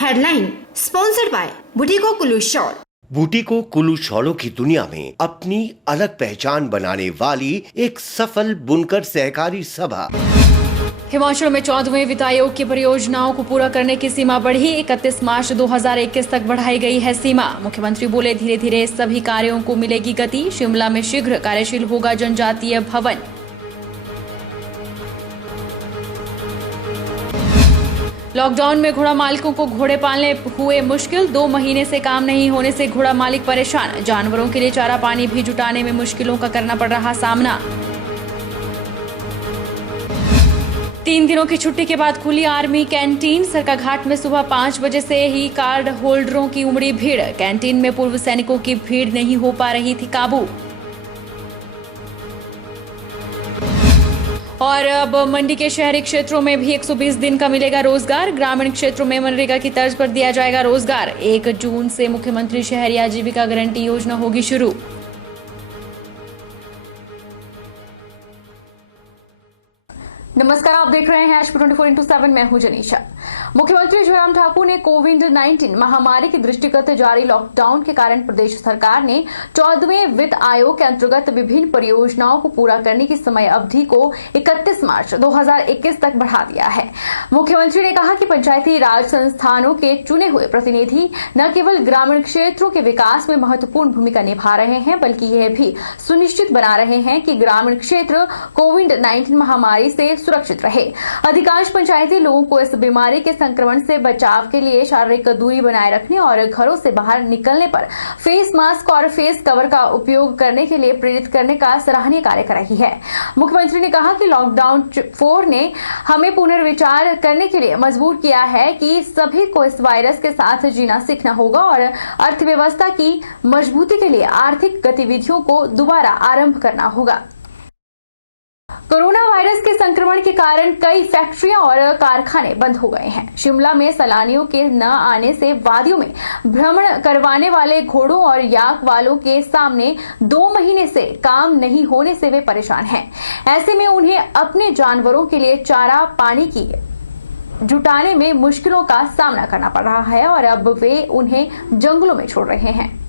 Headline sponsored by Bhuttico Kullu shawl. Bhuttico Kullu शॉलों की दुनिया में अपनी अलग पहचान बनाने वाली एक सफल बुनकर सहकारी सभा। हिमाचल में 14वें वित्त आयोग की परियोजनाओं को पूरा करने की सीमा बढ़ी। 31 मार्च 2021 तक बढ़ाई गई है सीमा। मुख्यमंत्री बोले धीरे धीरे सभी कार्यों को मिलेगी गति। शिमला में शीघ्र कार्यशील होगा जनजातीय भवन। लॉकडाउन में घोड़ा मालिकों को घोड़े पालने हुए मुश्किल। 2 महीने से काम नहीं होने से घोड़ा मालिक परेशान। जानवरों के लिए चारा पानी भी जुटाने में मुश्किलों का करना पड़ रहा सामना। 3 दिनों की छुट्टी के बाद खुली आर्मी कैंटीन। सरकाघाट में सुबह 5 बजे से ही कार्ड होल्डरों की उमड़ी भीड़। कैंटीन में पूर्व सैनिकों की भीड़ नहीं हो पा रही थी काबू। और अब मंडी के शहरी क्षेत्रों में भी 120 दिन का मिलेगा रोजगार। ग्रामीण क्षेत्रों में मनरेगा की तर्ज पर दिया जाएगा रोजगार। 1 जून से मुख्यमंत्री शहरी आजीविका गारंटी योजना होगी शुरू। नमस्कार, आप देख रहे हैं HP 24x7। मैं हूं जनीशा। मुख्यमंत्री जयराम ठाकुर ने कोविड-19 महामारी के दृष्टिगत जारी लॉकडाउन के कारण प्रदेश सरकार ने 14वें वित्त आयोग के अंतर्गत विभिन्न परियोजनाओं को पूरा करने की समय अवधि को 31 मार्च 2021 तक बढ़ा दिया है। मुख्यमंत्री ने कहा कि पंचायती राज संस्थानों के चुने हुए प्रतिनिधि न केवल ग्रामीण क्षेत्रों के विकास में महत्वपूर्ण भूमिका निभा रहे हैं, बल्कि यह भी सुनिश्चित बना रहे हैं कि ग्रामीण क्षेत्र कोविड-19 महामारी से सुरक्षित रहे। अधिकांश पंचायती लोगों को इस बीमारी के संक्रमण से बचाव के लिए शारीरिक दूरी बनाए रखने और घरों से बाहर निकलने पर फेस मास्क और फेस कवर का उपयोग करने के लिए प्रेरित करने का सराहनीय कार्य कर रही है। मुख्यमंत्री ने कहा कि लॉकडाउन 4 ने हमें पुनर्विचार करने के लिए मजबूर किया है कि सभी को इस वायरस के साथ जीना सीखना होगा और अर्थव्यवस्था की मजबूती के लिए आर्थिक गतिविधियों को दोबारा आरंभ करना होगा। कोरोना वायरस के संक्रमण के कारण कई फैक्ट्रियां और कारखाने बंद हो गए हैं। शिमला में सैलानियों के न आने से वादियों में भ्रमण करवाने वाले घोड़ों और याक वालों के सामने 2 महीने से काम नहीं होने से वे परेशान हैं। ऐसे में उन्हें अपने जानवरों के लिए चारा पानी की जुटाने में मुश्किलों का सामना करना पड़ रहा है और अब वे उन्हें जंगलों में छोड़ रहे हैं।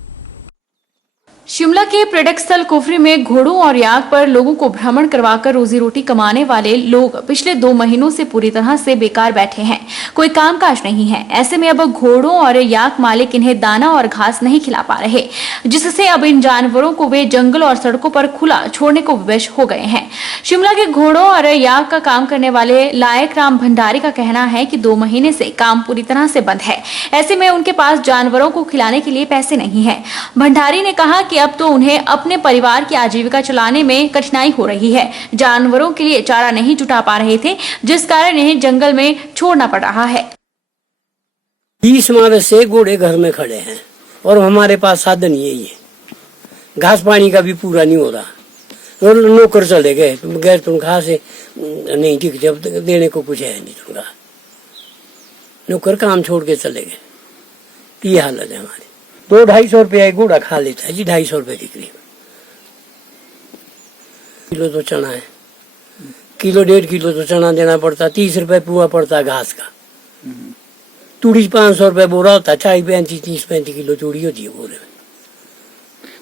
शिमला के पर्यटक स्थल कुफरी में घोड़ों और याक पर लोगों को भ्रमण करवाकर रोजी रोटी कमाने वाले लोग पिछले 2 महीनों से पूरी तरह से बेकार बैठे हैं। कोई कामकाज नहीं है। ऐसे में अब घोड़ों और याक मालिक इन्हें दाना और घास नहीं खिला पा रहे, जिससे अब इन जानवरों को वे जंगल और सड़कों पर खुला छोड़ने को विवश हो गए हैं। शिमला के घोड़ों और याक का काम करने वाले लायक राम भंडारी का कहना है कि 2 महीने से काम पूरी तरह से बंद है। ऐसे में उनके पास जानवरों को खिलाने के लिए पैसे नहीं है। भंडारी ने कहा कि अब तो उन्हें अपने परिवार की आजीविका चलाने में कठिनाई हो रही है। जानवरों के लिए चारा नहीं जुटा पा रहे थे, जिस कारण इन्हें जंगल में छोड़ना पड़ रहा है। 20 मार्च से घोड़े घर में खड़े हैं और हमारे पास साधन यही है। घास पानी का भी पूरा नहीं हो रहा और नौकर चले गए बगैर तनख्वाह से नहीं, ठीक जब देने को कुछ है नहीं तनख्वाह। नौकर काम छोड़ के चले गए। ये हालत है हमारी। 200-250 रुपया एक घोड़ा खा लेता है जी, 250 रुपए के करीब। किलो तो चना है, 1.5 किलो तो चना देना पड़ता। 30 रुपए पुआ पड़ता घास का। तूड़ी 500 रुपए बोरा होता है। 30-35 किलो तूड़ी होती है बोरे में।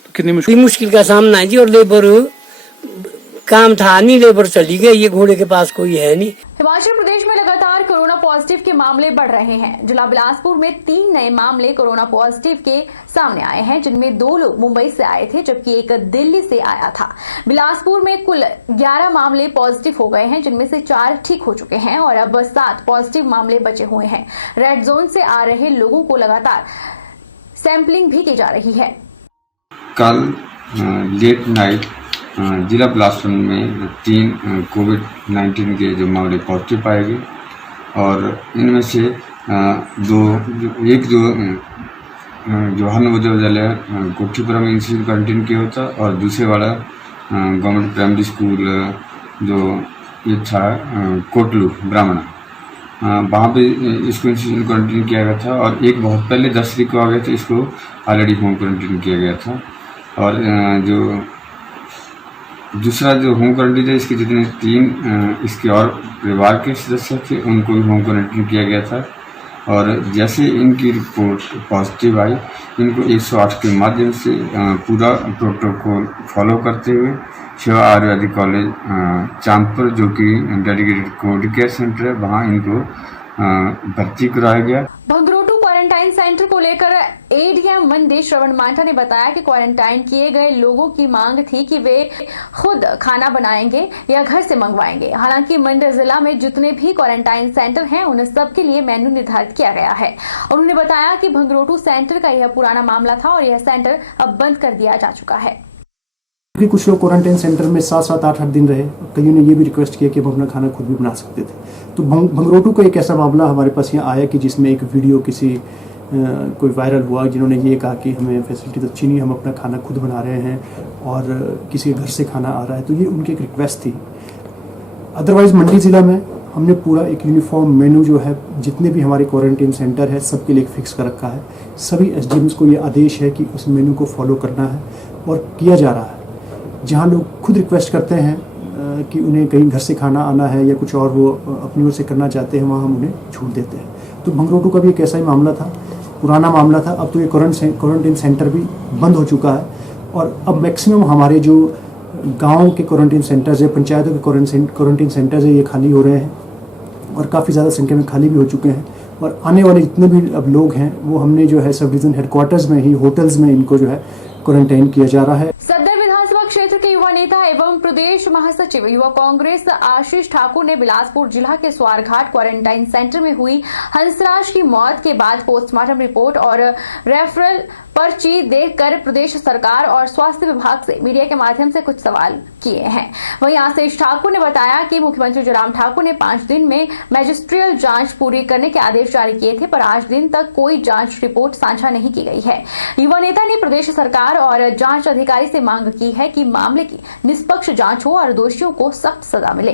तो कितनी मुश्किल का सामना है जी। और लेबर काम था नहीं, लेबर चली गई। ये घोड़े के पास कोई है नहीं। हिमाचल प्रदेश में लगातार कोरोना पॉजिटिव के मामले बढ़ रहे हैं। जिला बिलासपुर में 3 नए मामले कोरोना पॉजिटिव के सामने आए हैं, जिनमें 2 लोग मुंबई से आए थे जबकि एक दिल्ली से आया था। बिलासपुर में कुल 11 मामले पॉजिटिव हो गए हैं, जिनमें से 4 ठीक हो चुके हैं और अब 7 पॉजिटिव मामले बचे हुए हैं। रेड जोन से आ रहे लोगों को लगातार सैंपलिंग भी की जा रही है। कल लेट नाइट जिला बिलासपुर में 3 कोविड-19 के जो मामले पॉजिटिव पाए गए और इनमें से एक जो हर नवोदय विद्यालय कोठीपुरा में इंस्टीट्यूट क्वारंटीन किया होता और दूसरे वाला गवर्नमेंट प्राइमरी स्कूल जो ये था कोटलू ब्राह्मणा, वहाँ पे इसको इंस्टीट्यूट क्वारंटीन किया गया था। और एक बहुत पहले 10 तारीख को आ गया था, इसको ऑलरेडी होम क्वारंटीन किया गया था। और जो दूसरा जो होम क्वारंटीन है, इसके जितने 3 इसके और परिवार के सदस्य थे उनको भी होम क्वारंटीन किया गया था। और जैसे इनकी रिपोर्ट पॉजिटिव आई, इनको 108 के माध्यम से पूरा प्रोटोकॉल फॉलो करते हुए शिवा आयुर्वेदिक कॉलेज चांदपुर, जो कि डेडिकेटेड कोविड केयर सेंटर है, वहाँ इनको भर्ती कराया गया। भंगरोटू क्वारंटाइन सेंटर को लेकर एडीएम मंडी श्रवण मांटा ने बताया कि क्वारंटाइन किए गए लोगों की मांग थी कि वे खुद खाना बनाएंगे या घर से मंगवाएंगे। हालांकि मंडी जिला में जितने भी क्वारंटाइन सेंटर हैं उन सब के लिए मेन्यू निर्धारित किया गया है। उन्होंने बताया कि भंगरोटू सेंटर का यह पुराना मामला था और यह सेंटर अब बंद कर दिया जा चुका है। कुछ लोग क्वारंटाइन सेंटर में 7-7, 8-8 दिन रहे। कईयों ने ये भी रिक्वेस्ट किया कि हम अपना खाना खुद भी बना सकते थे। तो भंगरोटू का एक ऐसा मामला हमारे पास यहाँ आया कि जिसमें एक वीडियो किसी कोई वायरल हुआ, जिन्होंने ये कहा कि हमें फैसिलिटी तो अच्छी नहीं, हम अपना खाना खुद बना रहे हैं और किसी के घर से खाना आ रहा है। तो ये उनकी एक रिक्वेस्ट थी। अदरवाइज़ मंडी ज़िला में हमने पूरा एक यूनिफॉर्म मेनू जो है, जितने भी हमारे क्वारंटाइन सेंटर है सबके लिए फिक्स कर रखा है। सभी एसडीएम्स को ये आदेश है कि उस मेनू को फॉलो करना है और किया जा रहा है। जहाँ लोग खुद रिक्वेस्ट करते हैं कि उन्हें कहीं घर से खाना आना है या कुछ और वो अपनी ओर से करना चाहते हैं, वहाँ हम उन्हें छूट देते हैं। तो भंगरोटू का भी एक ऐसा ही मामला था, पुराना मामला था। अब तो ये क्वारंटाइन सेंटर भी बंद हो चुका है और अब मैक्सिमम हमारे जो गाँव के क्वारंटाइन सेंटर्स है, पंचायतों के क्वारंटाइन सेंटर्स है, ये खाली हो रहे हैं और काफ़ी ज़्यादा संख्या में खाली भी हो चुके हैं। और आने वाले जितने भी अब लोग हैं वो हमने जो है सब डिवीजन हेडक्वार्टर्स में ही, होटल्स में इनको जो है क्वारंटाइन किया जा रहा है। सदर विधानसभा क्षेत्र के युवा नेता एवं प्रदेश महासचिव युवा कांग्रेस आशीष ठाकुर ने बिलासपुर जिला के स्वारघाट क्वारंटाइन सेंटर में हुई हंसराज की मौत के बाद पोस्टमार्टम रिपोर्ट और रेफरल पर्ची देखकर प्रदेश सरकार और स्वास्थ्य विभाग से मीडिया के माध्यम से कुछ सवाल किए हैं। वहीं आशीष ठाकुर ने बताया कि मुख्यमंत्री जयराम ठाकुर ने 5 दिन में मैजिस्ट्रियल जांच पूरी करने के आदेश जारी किए थे, पर आज दिन तक कोई जांच रिपोर्ट साझा नहीं की गई है। युवा नेता ने प्रदेश सरकार और जांच अधिकारी से मांग की है कि मामले की निष्पक्ष जांच हो और दोषियों को सख्त सजा मिले।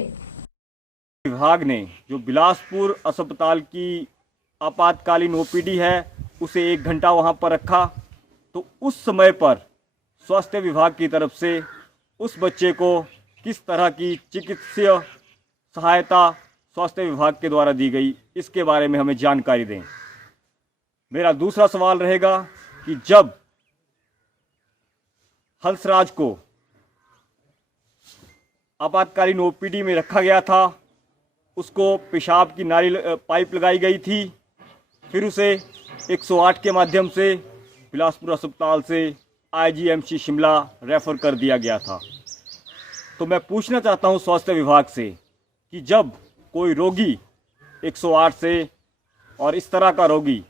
विभाग ने जो बिलासपुर अस्पताल की आपातकालीन ओपीडी है उसे 1 घंटा वहां पर रखा, तो उस समय पर स्वास्थ्य विभाग की तरफ से उस बच्चे को किस तरह की चिकित्सीय सहायता स्वास्थ्य विभाग के द्वारा दी गई, इसके बारे में हमें जानकारी दें। मेरा दूसरा सवाल रहेगा कि जब हंसराज को आपातकालीन ओपीडी में रखा गया था, उसको पेशाब की नाली पाइप लगाई गई थी, फिर उसे 108 के माध्यम से बिलासपुर अस्पताल से आईजीएमसी शिमला रेफर कर दिया गया था। तो मैं पूछना चाहता हूं स्वास्थ्य विभाग से कि जब कोई रोगी 108 से, और इस तरह का रोगी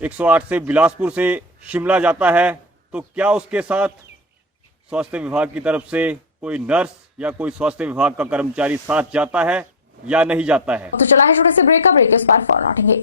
108 से बिलासपुर से शिमला जाता है, तो क्या उसके साथ स्वास्थ्य विभाग की तरफ से कोई नर्स या कोई स्वास्थ्य विभाग का कर्मचारी साथ जाता है या नहीं जाता है? तो चला है छोटे से ब्रेक का, ब्रेक के उस पार फॉर लौटेंगे।